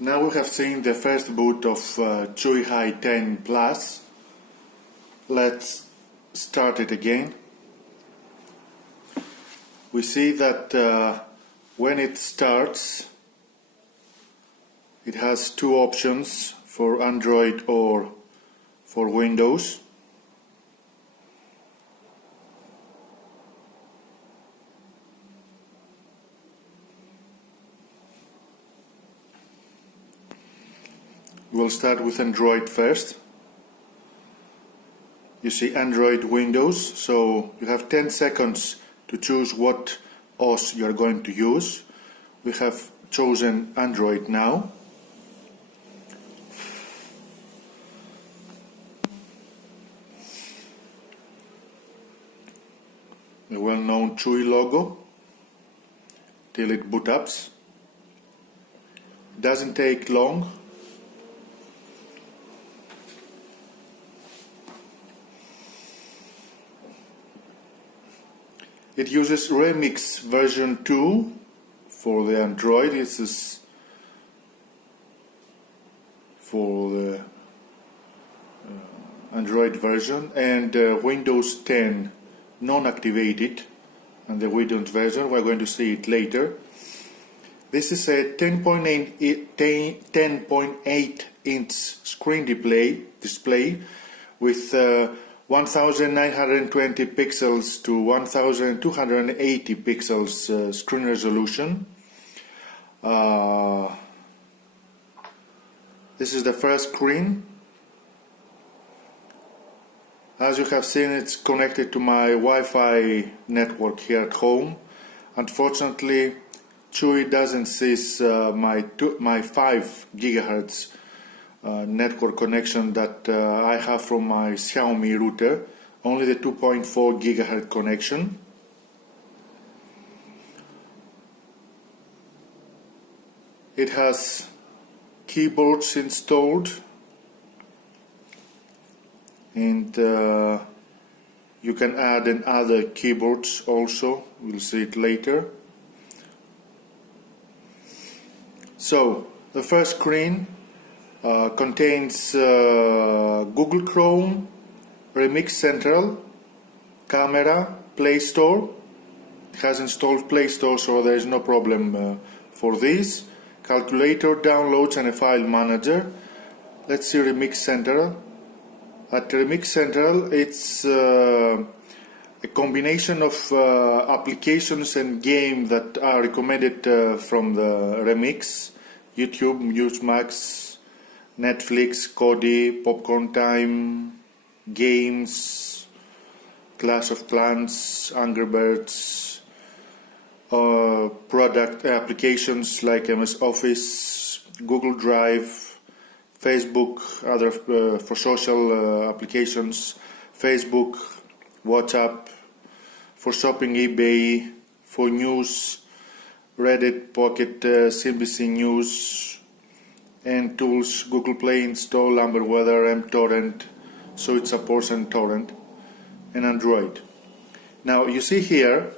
Now we have seen the first boot of Chuwi Hi10 Plus. Let's start it again. We see that when it starts, it has two options for Android or for Windows. We'll start with Android first. You see Android Windows, so you have 10 seconds to choose what OS you are going to use. We have chosen Android now. The well-known Chuwi logo till it boot up. Doesn't take long. It uses Remix version 2 for the Android. This is for the Android version, and Windows 10 non-activated, and the Windows version. We're going to see it later. This is a 10.8 inch screen display with 1920 pixels to 1280 pixels screen resolution. This is the first screen. As you have seen, it's connected to my Wi-Fi network here at home. Unfortunately, Chuwi doesn't see my 5 GHz network connection that I have from my Xiaomi router, only the 2.4 GHz connection. It has keyboards installed, and you can add other keyboards also. We'll see it later. So the first screen contains Google Chrome, Remix Central, Camera, Play Store. It has installed Play Store, so there is no problem for this. Calculator, downloads, and a file manager. Let's see Remix Central. At Remix Central, it's a combination of applications and games that are recommended from the Remix: YouTube, Newsmax, Netflix, Kodi, Popcorn Time, games, Clash of Clans, Angry Birds, product applications like MS Office, Google Drive, Facebook, other for social applications, Facebook, WhatsApp, for shopping, eBay, for news, Reddit, Pocket, CNBC News, and tools, Google Play Install, Weather, mTorrent, so it supports torrent, and Android. Now you see here,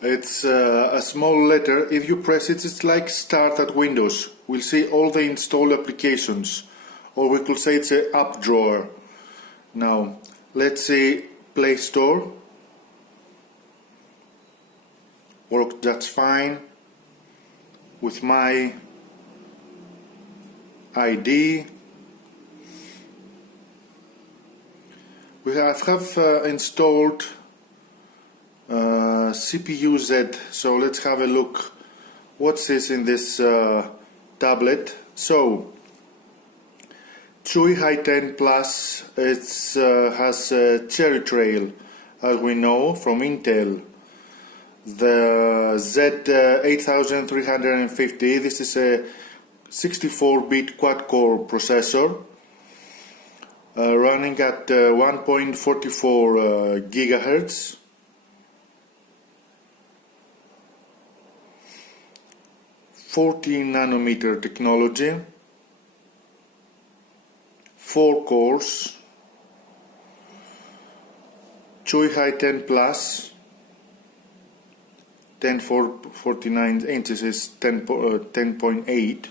it's a small letter. If you press it, it's like Start at Windows. We'll see all the installed applications, or we could say it's an app drawer. Now let's see Play Store. Works just fine with my ID. We have installed CPU Z, so let's have a look what's this in this tablet. So Chuwi Hi10 Plus, it has a Cherry Trail, as we know from Intel. The Z8350, this is a 64-bit quad-core processor running at 1.44 GHz. 14nm technology, 4 cores, Chuwi Hi10 Plus, 1049 inches is 10.8.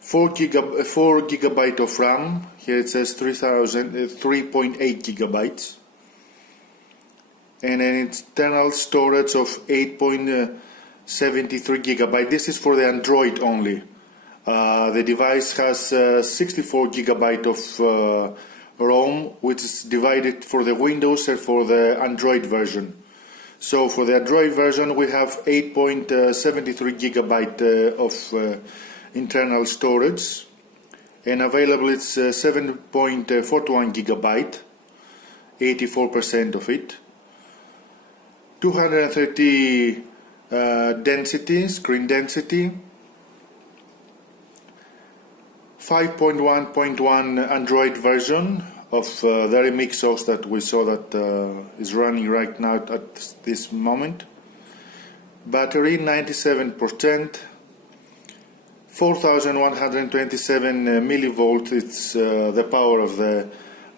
4 gigabyte of RAM. Here it says 3.8 gigabytes. And an internal storage of 8.73 gigabyte. This is for the Android only. The device has 64 gigabyte of ROM, which is divided for the Windows and for the Android version. So for the Android version we have 8.73 gigabyte of internal storage, and available it's 7.41 gigabyte, 84% of it. 230 density, screen density. 5.1.1 Android version of the remix OS that we saw that is running right now at this moment. Battery 97%, 4127 millivolts, it's the power of the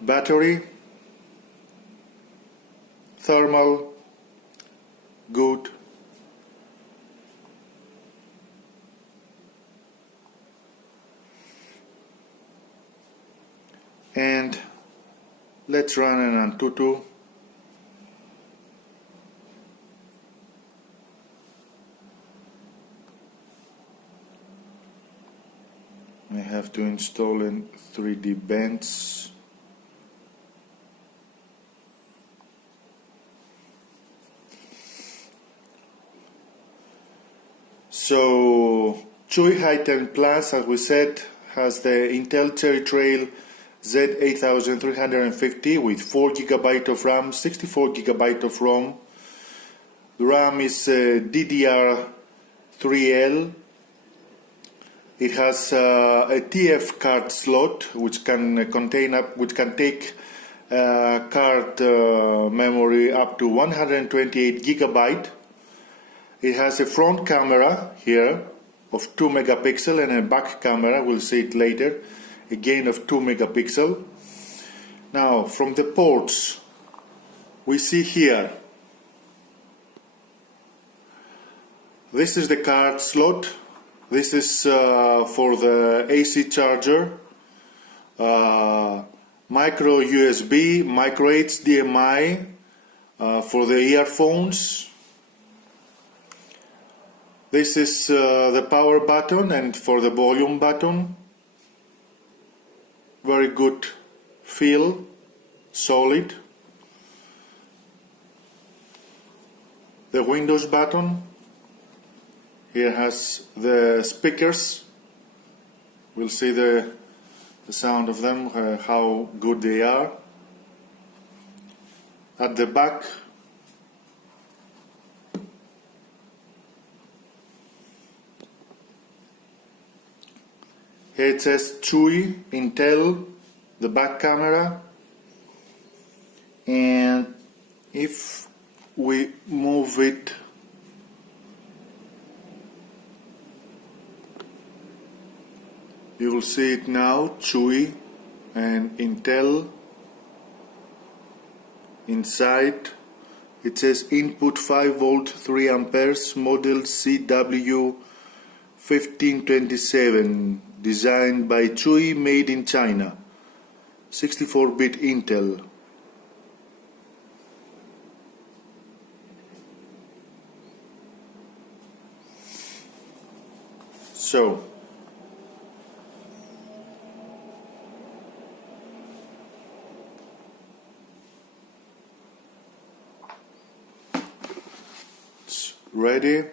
battery. Thermal, good. And let's run an Antutu. I have to install in 3D bands. So Chuwi Hi10 Plus, as we said, has the Intel Cherry Trail Z8350 with 4 GB of RAM, 64 GB of ROM. The RAM is DDR3L. It has a TF card slot which can take card memory up to 128 GB. It has a front camera here of 2 megapixel and a back camera, we'll see it later, again of 2 megapixel. Now from the ports we see here, this is the card slot, this is for the AC charger, micro USB, micro HDMI for the earphones. This is the power button and for the volume button. Very good feel, solid. The Windows button. Here has the speakers. We'll see the sound of them, how good they are. At the back, here it says Chuwi, Intel, the back camera, and if we move it, you will see it now, Chuwi and Intel. Inside it says input 5 volt 3 amperes, model CW1527, designed by Chuwi, made in China, 64-bit Intel. So it's ready.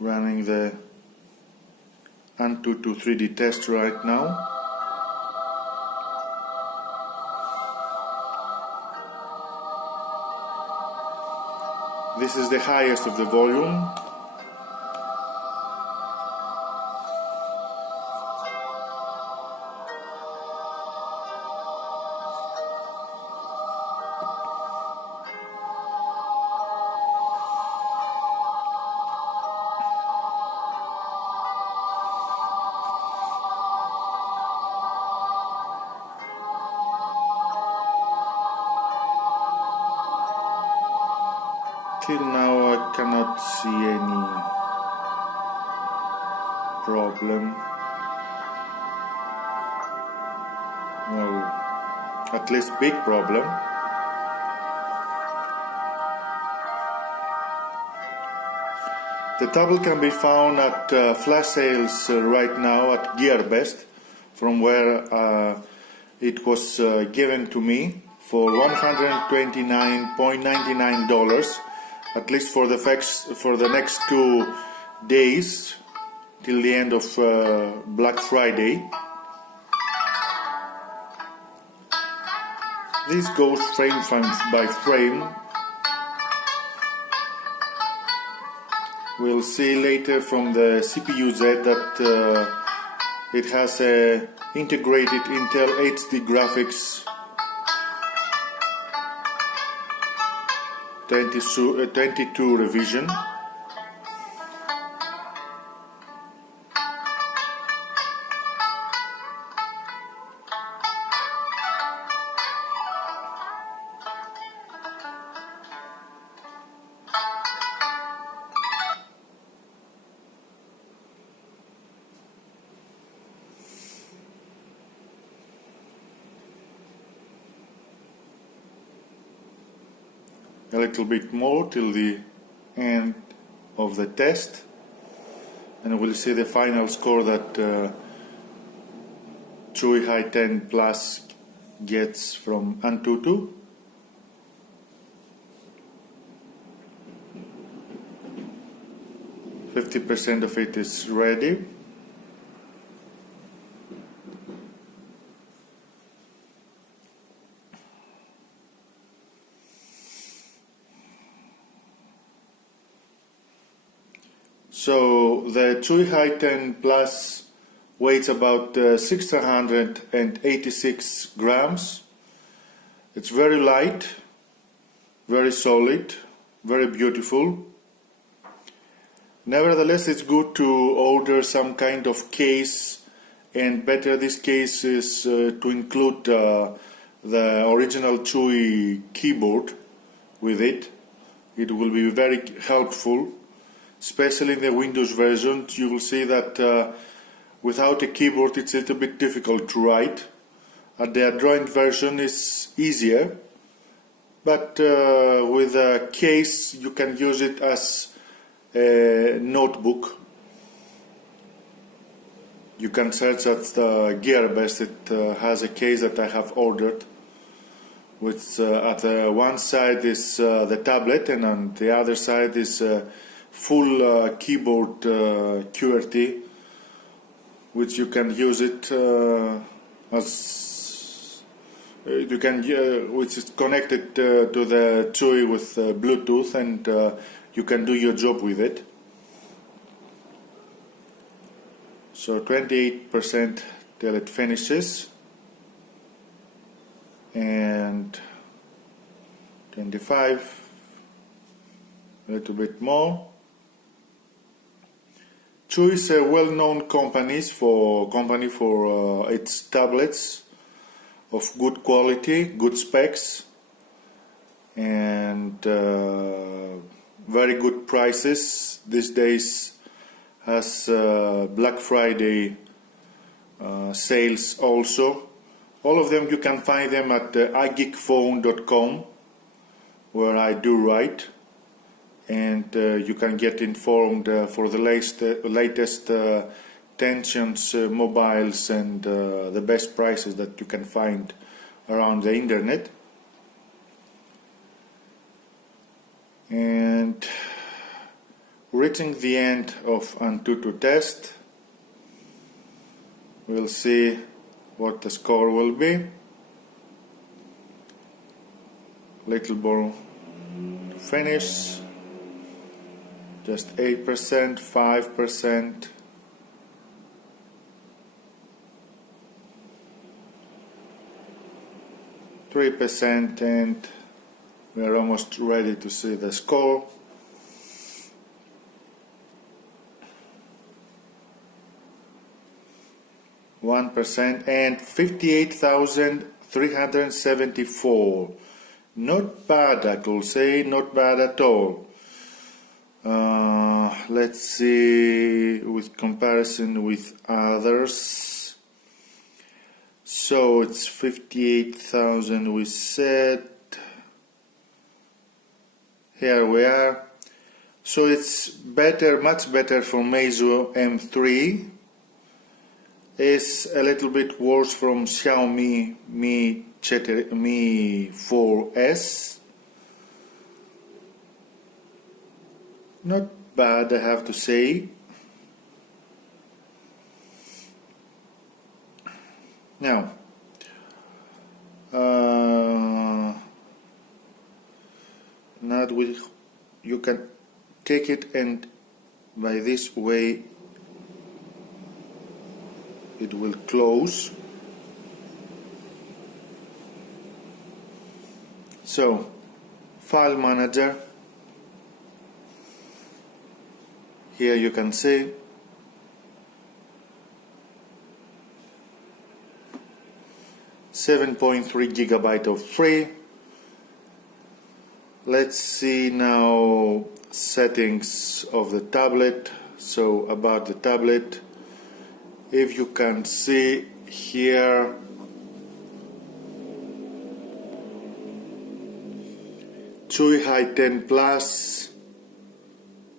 Running the Antutu 3D test right now. This is the highest of the volume. Till now I cannot see any problem. No, at least big problem. The tablet can be found at flash sales right now at GearBest, from where it was given to me for $129.99, at least for the next 2 days till the end of Black Friday. This goes frame by frame. We'll see later from the CPU-Z that it has a integrated Intel HD graphics 22 revision. A little bit more till the end of the test, and we'll see the final score that Chuwi Hi10 Plus gets from Antutu. %50 of it is ready. So the Chuwi Hi10 Plus weighs about 686 grams. It's very light, very solid, very beautiful. Nevertheless, it's good to order some kind of case, and better this case is to include the original Chuwi keyboard with it. It will be very helpful. Especially in the Windows version, you will see that without a keyboard it's a little bit difficult to write. The Android version is easier, but with a case you can use it as a notebook. You can search at the GearBest. It has a case that I have ordered, which at the one side is the tablet, and on the other side is full keyboard QWERTY, which you can use it as which is connected to the Chuwi with Bluetooth, and you can do your job with it. So 28% till it finishes, and 25, a little bit more. Chuwi is a well-known company for its tablets of good quality, good specs, and very good prices. These days has Black Friday sales also. All of them, you can find them at igeekphone.com, where I do write. And you can get informed for the latest tensions, mobiles, and the best prices that you can find around the internet. And reaching the end of Antutu test, we'll see what the score will be. Little more to finish. Just 8%, 5%, 3%, and we are almost ready to see the score. %, and 58,374. Not bad, I could say, not bad at all. Let's see with comparison with others. So it's 58,000 we said. Here we are. So it's better, much better for Meizu M3. It's a little bit worse from Xiaomi Mi 4S. Not bad, I have to say. Now, you can take it, and by this way it will close. So, file manager. Here you can see GB of free. Let's see now settings of the tablet. So about the tablet, if you can see here, Chuwi Hi10 Plus,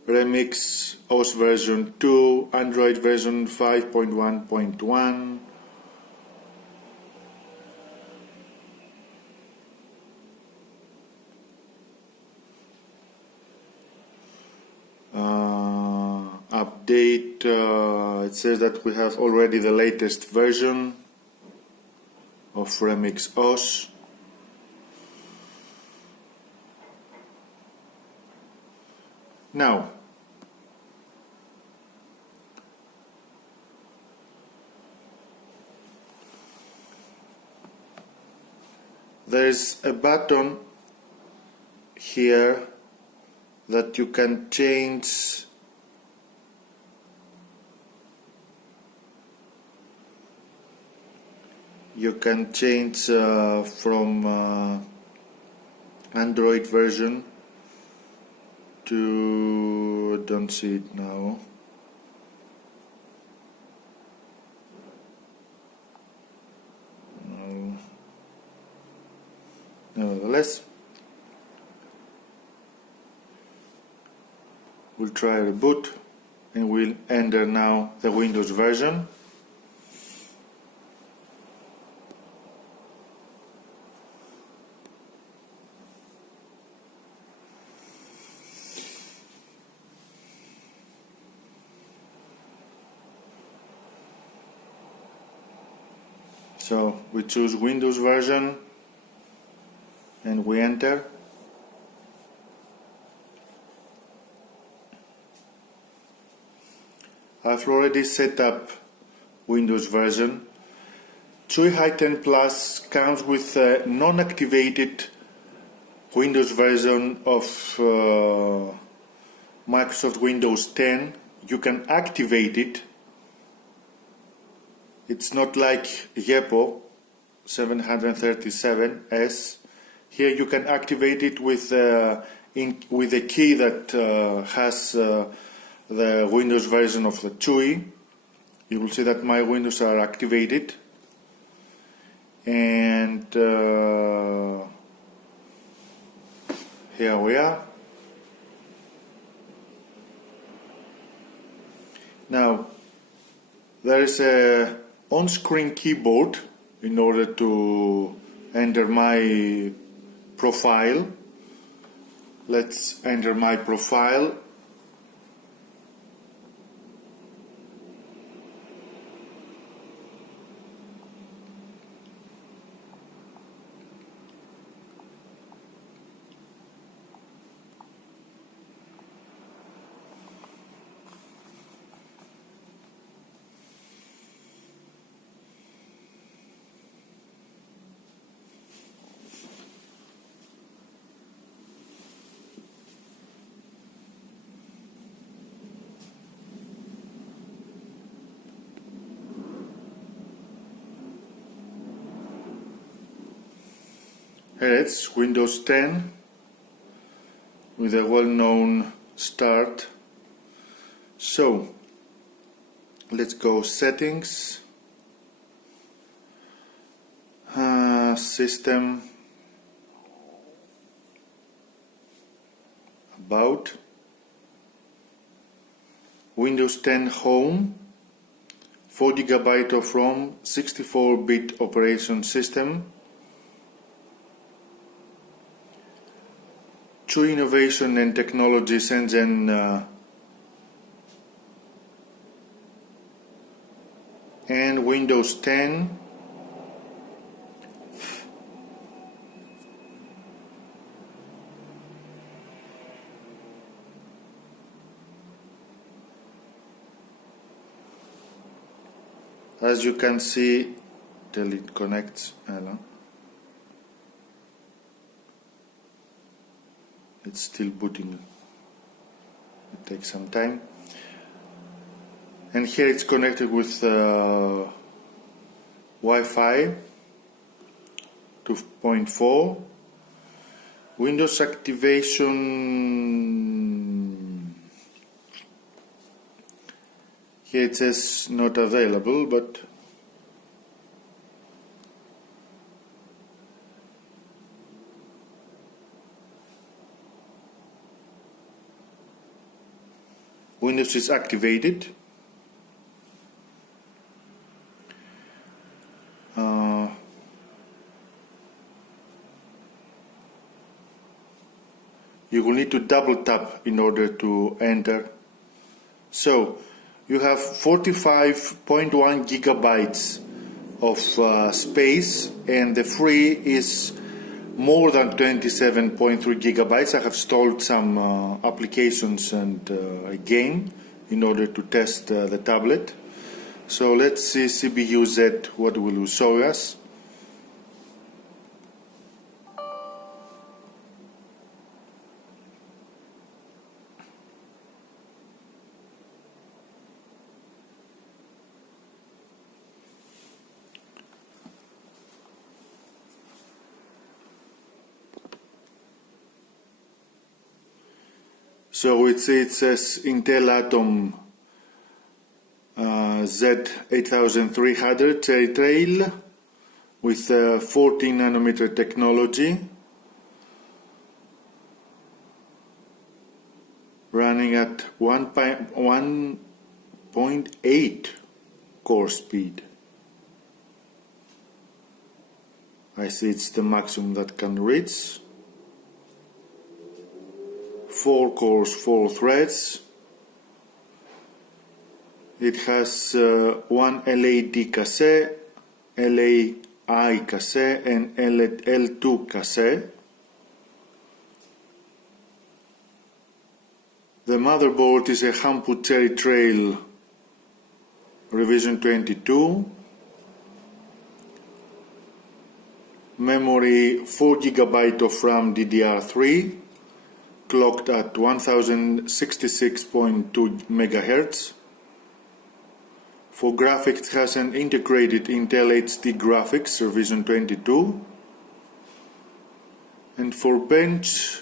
Remix OS version 2, Android version 5.1.1. Update, it says that we have already the latest version of Remix OS. Now, there's a button here that you can change from Android version to, don't see it now. No. Nevertheless, we'll try reboot and we'll enter now the Windows version. So we choose Windows version and we enter. I've already set up Windows version. Chuwi Hi10 Plus comes with a non-activated Windows version of Microsoft Windows 10. You can activate it. It's not like YEPO 737S. Here you can activate it with a key that has the Windows version of the Chuwi. You will see that my windows are activated, and here we are. Now there is a on-screen keyboard in order to enter my profile. Let's enter my profile. Here it's Windows 10 with a well-known start. So let's go settings, system, about, Windows 10 Home, 4 GB of ROM, 64-bit operation system, Chuwi Innovation and Technology Shenzhen and Windows 10. As you can see, till it connects, it's still booting. It takes some time. And here it's connected with Wi-Fi 2.4. Windows activation, here it says not available, but Windows is activated. You will need to double tap in order to enter. So you have 45.1 gigabytes of space, and the free is more than 27.3 gigabytes. I have installed some applications and a game in order to test the tablet. So let's see CPU Z, what will show us. So it says Intel Atom Z8300 Trail with 14 nanometer technology, running at 1.8 core speed. I see it's the maximum that can reach. 4 cores, 4 threads. It has one LAD cassette, LAI cassette and L2 cassette. The motherboard is a Antutu Cherry Trail revision 22. Memory 4 GB of RAM DDR3, clocked at 1066.2 MHz. For graphics, it has an integrated Intel HD graphics revision 22. And for bench,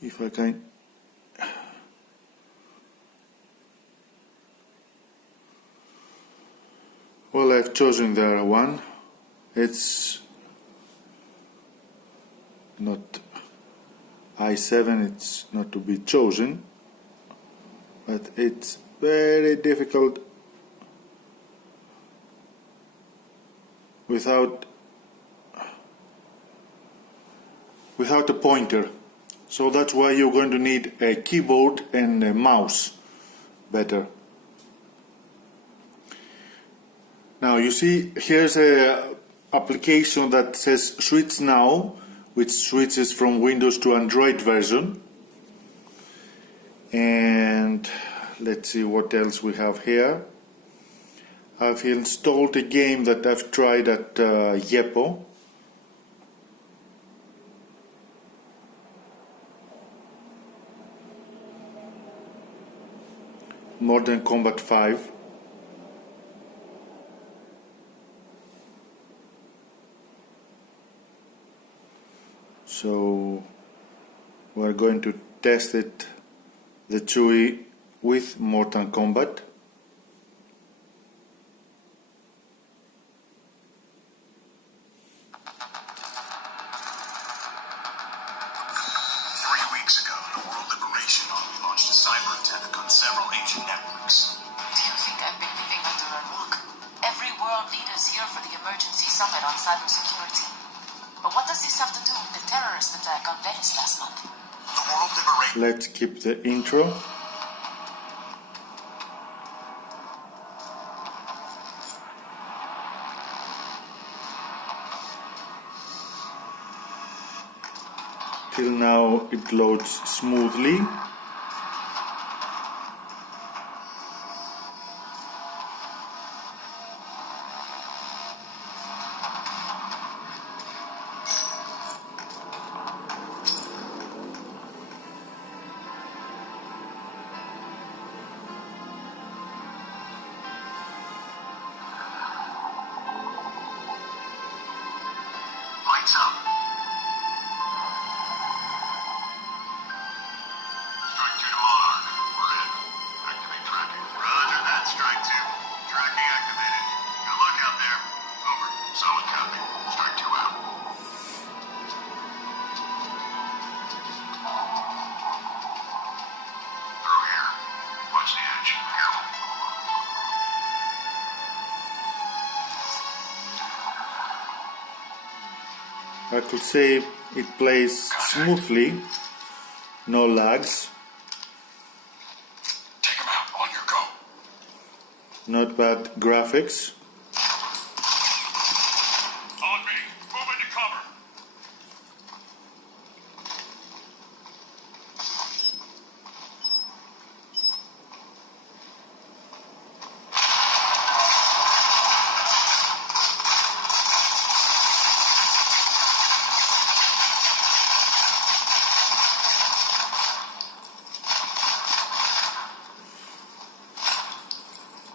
if I can, well, I've chosen the one. It's not i7, it's not to be chosen, but it's very difficult without a pointer. So that's why you're going to need a keyboard and a mouse better. Now you see here's a application that says Switch Now, which switches from Windows to Android version. And let's see what else we have here. I've installed a game that I've tried at Yepo. Modern Combat 5. So we're going to test it, the Chuwi with Mortal Kombat. Cyber attack on several Asian networks. Do you think I've been living under a rock? Every world leader is here for the emergency summit on cybersecurity. But what does this have to do with the terrorist attack on Venice last month? The world liberation. Let's keep the intro. Till now it loads smoothly. Lights out. Strike 2 to Monarch. We're in. Activate tracking. Roger that, Strike 2. Tracking activated. Good luck out there. Over. Solid copy. Strike 2 out. Through here. Watch the edge. Careful. I could say it plays smoothly, no lags. Take him out. On your go. Not bad graphics. On me. Move into cover.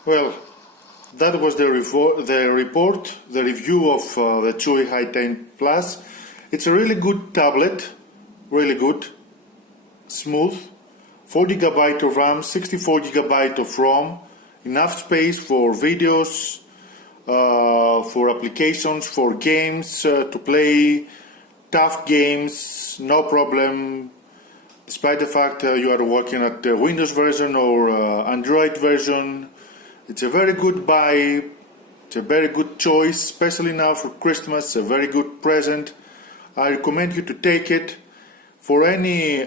Well, that was the report, the review of the Chuwi Hi10 Plus. It's a really good tablet, really good, smooth, 4 GB of RAM, 64 GB of ROM, enough space for videos, for applications, for games, to play tough games, no problem, despite the fact you are working at the Windows version or Android version. It's a very good buy, it's a very good choice, especially now for Christmas. It's a very good present. I recommend you to take it. For any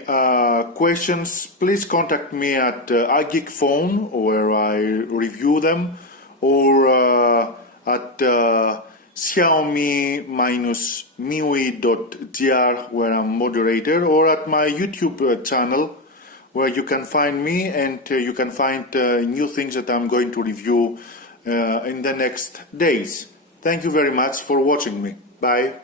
questions, please contact me at iGeekPhone, where I review them, or at xiaomi-miui.gr, where I'm moderator, or at my YouTube channel, where you can find me and you can find new things that I'm going to review in the next days. Thank you very much for watching me. Bye.